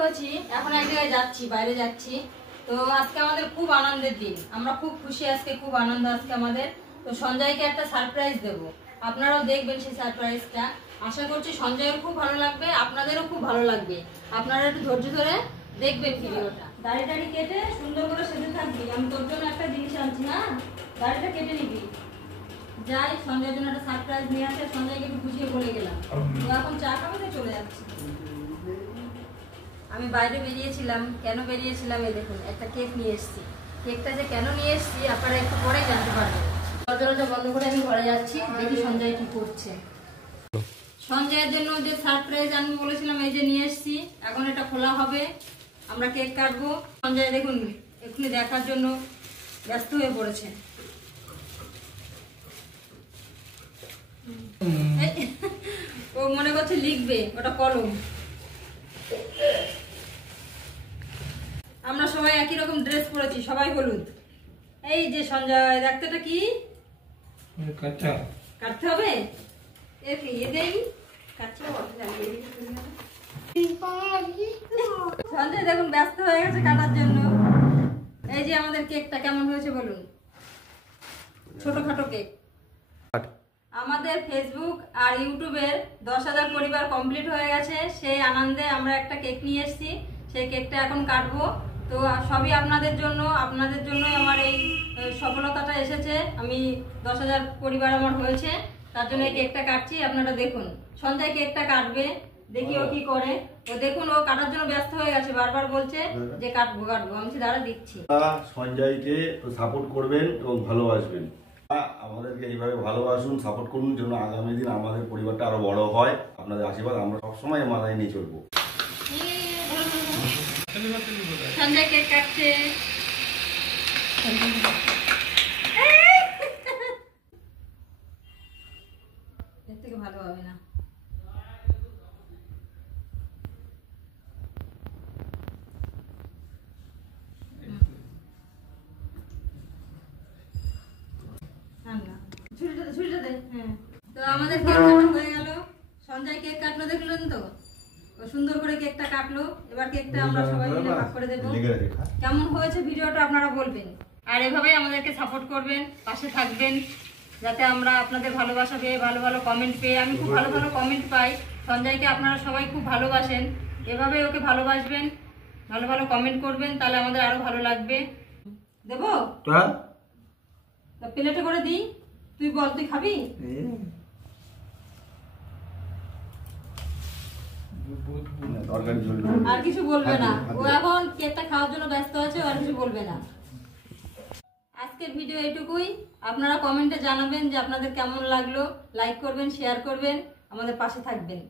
হয়েছি, এখন এক জায়গায় যাচ্ছি, বাইরে যাচ্ছি। তো আজকে আমাদের খুব আনন্দের দিন, আমরা খুব খুশি, আজকে খুব আনন্দ আজকে আমাদের। তো সঞ্জয়কে একটা সারপ্রাইজ দেবো, আপনারাও দেখবেন সেই সারপ্রাইজটা। আশা করছি সঞ্জয়ের খুব ভালো লাগবে, আপনাদেরও খুব ভালো লাগবে। আপনারা একটু ধৈর্য ধরে দেখবেন ভিডিওটা। দাড়িটা কেটে সুন্দর করে সেজে থাকবি, আমি তোর জন্য একটা জিনিস আনছি। না, দাড়িটা কেটে নিবি। যাই সঞ্জয়ের জন্য একটা সারপ্রাইজ নিয়ে আসে, সঞ্জয়কে একটু বুঝিয়ে বলে গেলাম। তো এখন চা খাবে তো চলে যাচ্ছি। আমি বাইরে বেরিয়েছিলাম, কেন বেরিয়েছিলাম এই দেখুন, একটা কেক নিয়ে এসেছি। কেকটা যে কেন নিয়ে এসেছি আপনারা একটু পরেই জানতে পারবেন। দরজাটা বন্ধ করে আমি ঘরে যাচ্ছি, দেখি সঞ্জয় কি করছে। সঞ্জয়ের জন্য যে সারপ্রাইজ আমি বলেছিলাম এই যে নিয়ে এসেছি, এখন এটা খোলা হবে, আমরা কেক কাটবো। সঞ্জয় দেখুন এক্ষুনি দেখার জন্য ব্যস্ত হয়ে পড়েছে। ও মনে করছে লিখবে, ওটা কলম। আমরা সবাই একই রকম ড্রেস পরেছি, সবাই হলুদ। এই যে সঞ্জয় দেখতে, এটা কি কাটতে হবে? সঞ্জয় দেখুন ব্যস্ত হয়ে গেছে কাটার জন্য। এই যে আমাদের কেকটা কেমন হয়েছে বলুন, ছোটখাটো কেক। আমাদের ফেসবুক আর ইউটিউবের 10,000 পরিবার কমপ্লিট হয়ে গেছে, সেই আনন্দে আমরা একটা কেক নিয়ে এসেছি। সেই কেকটা এখন কাটবো। তো সবই আপনাদের জন্য, আপনাদের জন্যই আমার এই সফলতাটা এসেছে। আমি 10,000 পরিবার আমার হয়েছে, তার জন্য এই কেকটা কাটছি। আপনারা দেখুন সঞ্জয় কেকটা কাটবে, দেখি ও কি করে। ও দেখুন ও কাটার জন্য ব্যস্ত হয়ে গেছে, বারবার বলছে যে কাটবো কাটবো। আমি দাঁড়া দিচ্ছি। সঞ্জয়কে সাপোর্ট করবেন এবং ভালোবাসবেন, আমাদেরকে এইভাবে ভালোবাসুন, সাপোর্ট করুন, যেন আগামী দিন আমাদের পরিবারটা আরো বড় হয়। আপনাদের আশীর্বাদ আমরা সবসময় মাথায় নিয়ে চলবো। সঞ্জয় কেক কাটছে। এর থেকে ভালো হবে না। ছুরিটা দে। হ্যাঁ, তো আমাদের কেক কাটা হয়ে গেল। সঞ্জয় কেক কাটলো, দেখলেন তো ও সুন্দর করে কেকটা কাটলো। এবার কেকটা আমরা সবাই মিলে ভাগ করে দেবো। কেমন হয়েছে ভিডিওটা আপনারা বলবেন, আর এভাবেই আমাদেরকে সাপোর্ট করবেন, পাশে থাকবেন, যাতে আমরা আপনাদের ভালোবাসা পেয়ে, ভালো ভালো কমেন্ট পেয়ে, আমি খুব ভালো ভালো কমেন্ট পাই। সঞ্জয়কে আপনারা সবাই খুব ভালোবাসেন, এভাবে ওকে ভালোবাসবেন, ভালো ভালো কমেন্ট করবেন, তাহলে আমাদের আরো ভালো লাগবে। দেবো প্লেটে করে দিই, তুই বল তুই খাবি? আর কিছু বলবে না, ও এখন কেকটা খাওয়ার জন্য ব্যস্ত আছে, আর কিছু বলবে না। আজকের ভিডিও এইটুকুই। আপনারা কমেন্টে জানাবেন যে আপনাদের কেমন লাগলো, লাইক করবেন, শেয়ার করবেন, আমাদের পাশে থাকবেন।